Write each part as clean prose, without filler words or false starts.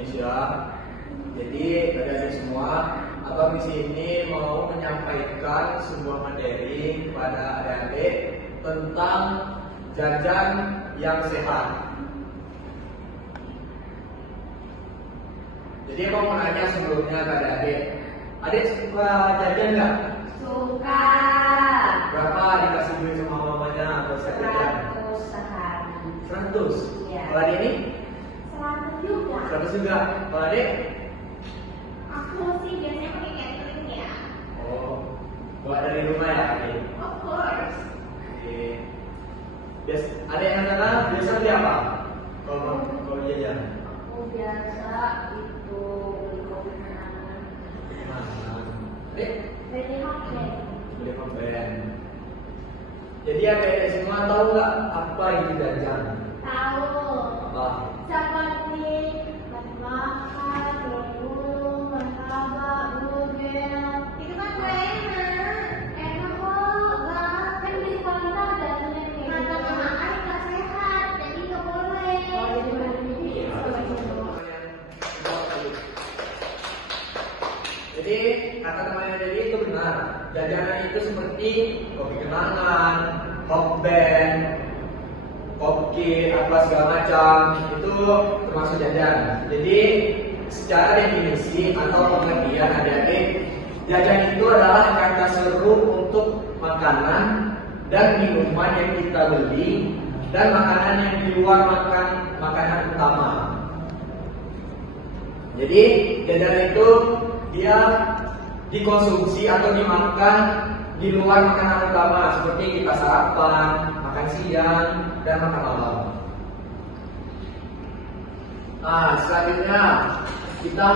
Indonesia. Jadi adik-adik semua, Abang di sini mau menyampaikan sebuah materi kepada adik-adik tentang jajan yang sehat. Jadi Abang mau nanya sebelumnya kepada adik, adik suka jajan nggak? Suka. Berapa dikasih duit sama mamanya atau saya jajan? 100 sehari. 100? Iya. Kalau adik ini? 100 juga. 100 juga. Kalau adik? Aku sih biasanya pakai catering ya. Oh, buat dari rumah ya adik? Of course. Oke. Adik yang sana biasa beli apa? Kalau jajan? Aku biasa itu beli kopi makanan. Adik? Beli hotcake. Beli konven. Jadi adik semua tahu nggak apa itu jajan? Tahu. Apa? Seperti makan, kerupuk, martabak, bugel. Itu kan gue enak kok. Kan di sekolah kita ada tulisan kayak gitu. Makan nggak sehat, jadi nggak boleh. Jadi kata temannya jadi itu benar. Jajanan itu seperti kopi kenangan, hot band, kopi apa segala macam itu termasuk jajan. Jadi secara definisi atau pengertian adik-adik, jajan itu adalah kata seru untuk makanan dan minuman yang kita beli dan makanan yang di luar makanan utama. Jadi jajan itu dia dikonsumsi atau dimakan di luar makanan utama seperti kita sarapan, makan siang, dan makan malam. Nah, selanjutnya kita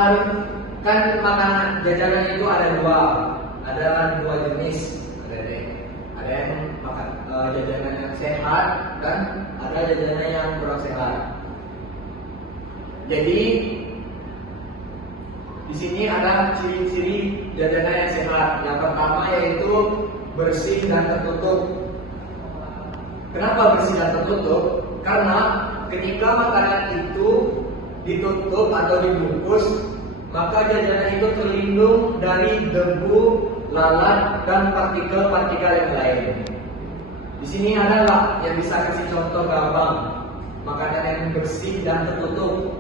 kan makanan jajanan itu ada dua jenis. Ada yang makan jajanan yang sehat dan ada jajanan yang kurang sehat. Jadi di sini ada ciri-ciri jajanan yang sehat. Yang pertama yaitu bersih dan tertutup. Kenapa bersih dan tertutup? Karena ketika makanan itu ditutup atau dibungkus, maka jajanan itu terlindung dari debu, lalat, dan partikel-partikel yang lain. Di sini adalah yang bisa kasih contoh ke abang, makanan yang bersih dan tertutup.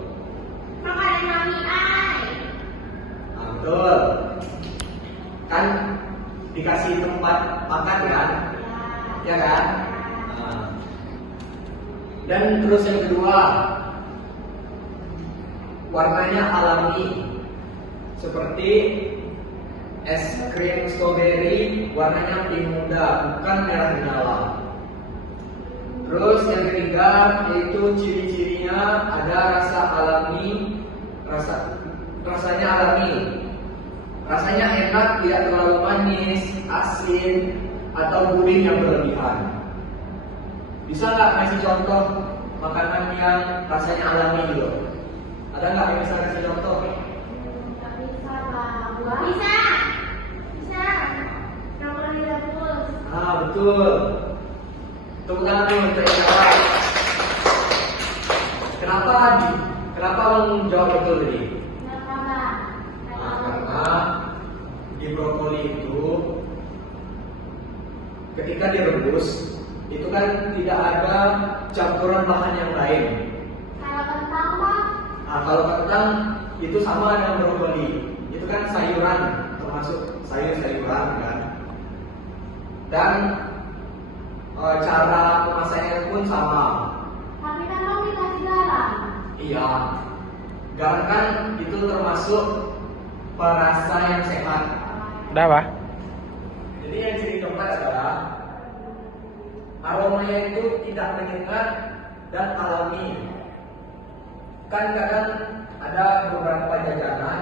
Makanan mami ai. Betul. Kan dikasih tempat makan kan? Ya kan? Nah. Dan terus yang kedua, warnanya alami. Seperti es krim strawberry, warnanya pink muda, bukan merah menyala. Terus yang ketiga yaitu ciri-cirinya ada rasa alami, rasanya alami. Rasanya enak, tidak terlalu manis, asin, atau gurih yang berlebihan. Bisa nggak kasih contoh makanan yang rasanya alami gitu? Ada nggak yang bisa kasih contoh? Nggak bisa Pak. Bisa. Bisa. Kalau di dapur. Ah betul. Tepuk tangan dulu untuk yang lain. Kenapa Adi? Kenapa abang jawab betul tadi? Kenapa Pak? Karena di brokoli itu ketika direbus itu kan tidak ada campuran bahan yang lain. Kalau kentang Pak? Nah, kalau kentang itu sama dengan brokoli, itu kan sayuran, termasuk sayur-sayuran kan. Dan cara memasaknya pun sama. Tapi kan lo dikasih garam. Iya, garam kan itu termasuk perasa yang sehat. Udah apa? Jadi yang ciri keempat adalah aromanya itu tidak menyengat dan alami. Kan kadang ada beberapa jajanan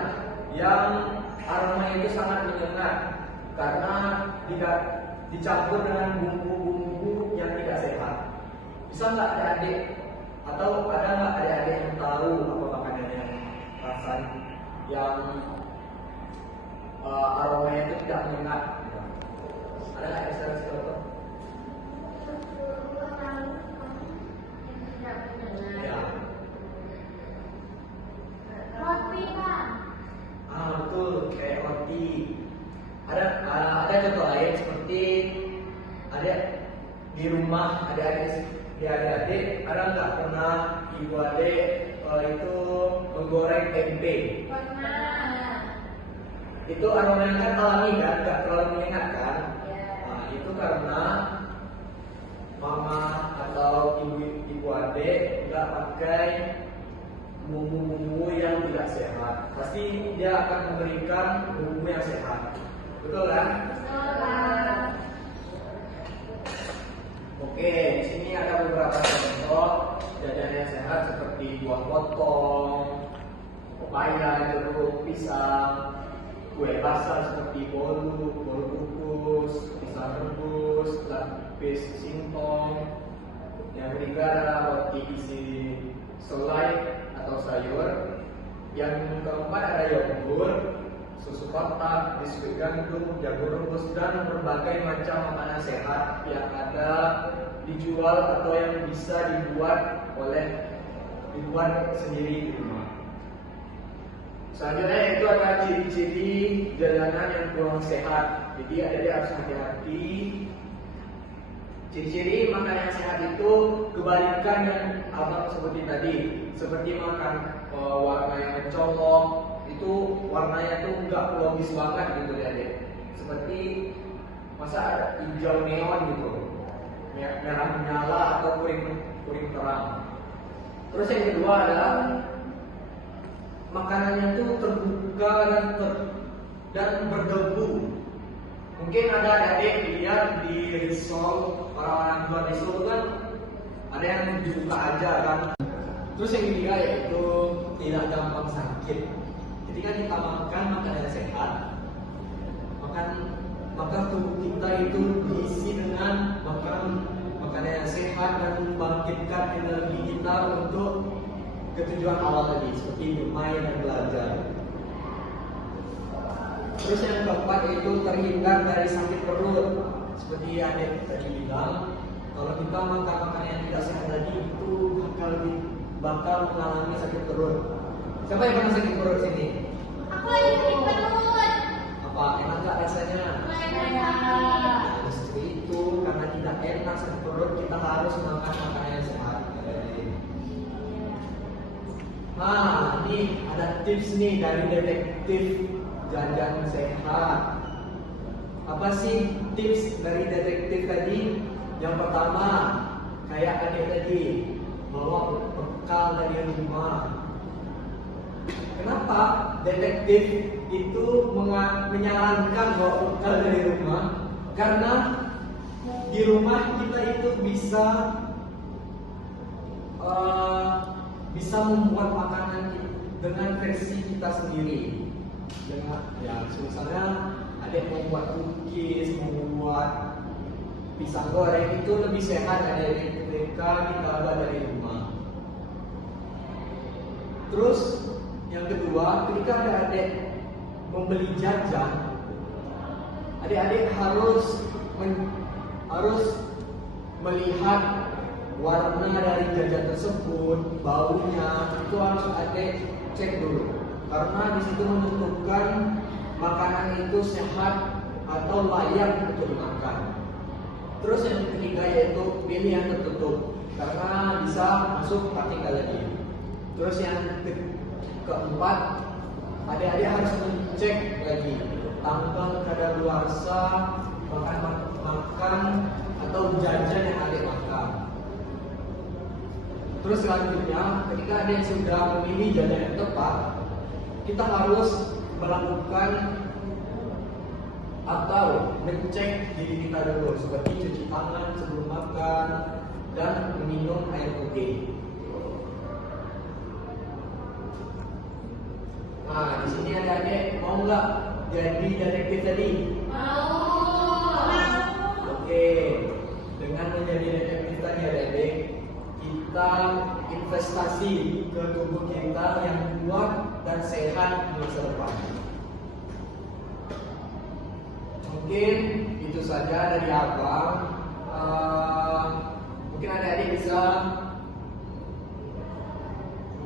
yang aromanya itu sangat menyengat karena tidak dicampur dengan bumbu-bumbu yang tidak sehat. Bisa nggak adik-adik atau ada nggak adik-adik yang tahu apa makanan yang rasanya yang aromanya itu tidak menyengat? Ada nggak yang bisa kasih contoh? Ya. Ada contoh lain seperti ada di rumah adik-adik ada nggak pernah ibu adik itu menggoreng tempe? Pernah. Itu aromanya kan alami kan, nggak terlalu menyengat kan? Ya. Nah, itu karena mama atau ibu adik nggak pakai bumbu-bumbu yang tidak sehat. Pasti dia akan memberikan bumbu yang sehat, betul kan? Betul. Oke, di sini ada beberapa contoh jajanan yang sehat seperti buah potong, pepaya, jeruk, pisang, kue basah seperti bolu kukus, pisang rebus, lapis singkong. Yang ketiga adalah roti isi selai atau sayur. Yang keempat ada yogurt, susu kotak, biskuit gandum, jagung rebus, dan berbagai macam makanan sehat yang ada dijual atau yang bisa dibuat sendiri di rumah. Selanjutnya itu ada ciri-ciri jajanan yang kurang sehat. Jadi adik-adik harus hati-hati. Ciri-ciri makanan yang sehat itu kebalikan yang abang sebutin tadi, seperti makan warna yang mencolok, itu warnanya tuh nggak logis banget gitu ya adik. Seperti masa ada hijau neon gitu, merah menyala atau kuning terang. Terus yang kedua adalah makanannya tuh terbuka dan berdebu. Mungkin ada adik lihat di risol, orang-orang jual risol itu kan ada yang dibuka aja kan. Terus yang ketiga yaitu tidak gampang sakit. Ketika kita makan makanan sehat, maka tubuh kita itu diisi dengan makanan yang sehat dan membangkitkan energi kita untuk ketujuan awal tadi, seperti bermain dan belajar. Terus yang keempat itu terhindar dari sakit perut. Seperti adik tadi bilang, kalau kita makan makanan yang tidak sehat tadi itu bakal mengalami sakit perut. Siapa yang pernah sakit perut sini? Aku lagi sakit perut. Apa enak nggak rasanya? Enak. Justru itu karena tidak enak sakit perut, kita harus makan makanan yang sehat. Nah, ini ada tips nih dari detektif jajan sehat. Apa sih tips dari detektif tadi? Yang pertama, kayak adik tadi, bawa bekal dari rumah. Kenapa detektif itu menyarankan bawa bekal dari rumah? Karena di rumah kita itu bisa membuat makanan dengan versi kita sendiri. Ya, misalnya ada yang membuat cookies, membuat pisang goreng itu lebih sehat dari mereka kita buat dari rumah. Terus yang kedua, ketika ada adik membeli jajan, adik-adik harus melihat warna dari jajan tersebut, baunya itu harus adik cek dulu. Karena di situ menentukan makanan itu sehat atau layak untuk dimakan. Terus yang ketiga yaitu pilih yang tertutup karena bisa masuk partikel lagi. Terus yang keempat, adik-adik harus mencek lagi tanggal kadaluarsa makan atau jajan yang adik makan. Terus selanjutnya, ketika adik sudah memilih jajan yang tepat, kita harus melakukan atau mengecek diri kita dulu, seperti cuci tangan sebelum makan dan minum air putih. Nah, di sini ada adik mau nggak jadi detektif tadi? Mau. Oke, dengan menjadi detektif tadi adik, kita investasi ke tubuh kita yang kuat dan sehat di masa depan. Mungkin itu saja dari abang. Mungkin adik-adik bisa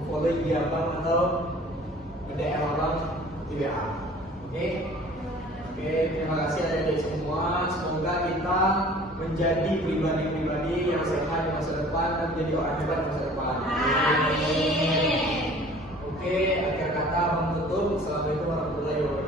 follow IG abang atau DM abang di WA. Oke? Oke, terima kasih adik-adik semua. Semoga kita menjadi pribadi-pribadi yang sehat di masa depan dan menjadi orang hebat di masa depan. Amin. Oke, akhir kata Bang tutup. Assalamualaikum warahmatullahi wabarakatuh.